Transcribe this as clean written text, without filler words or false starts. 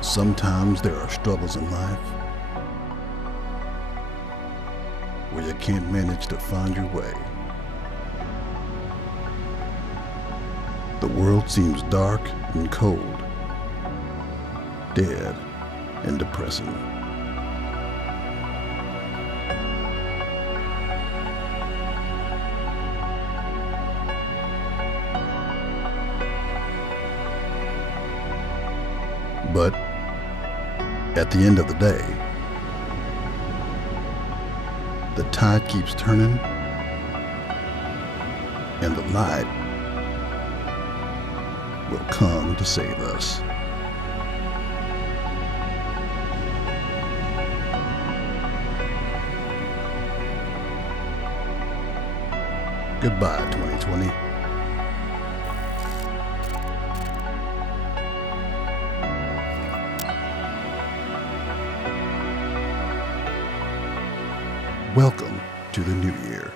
Sometimes there are struggles in life where you can't manage to find your way. The world seems dark and cold, dead and depressing. But at the end of the day, the tide keeps turning and the light will come to save us. Goodbye, 2020. Welcome to the new year.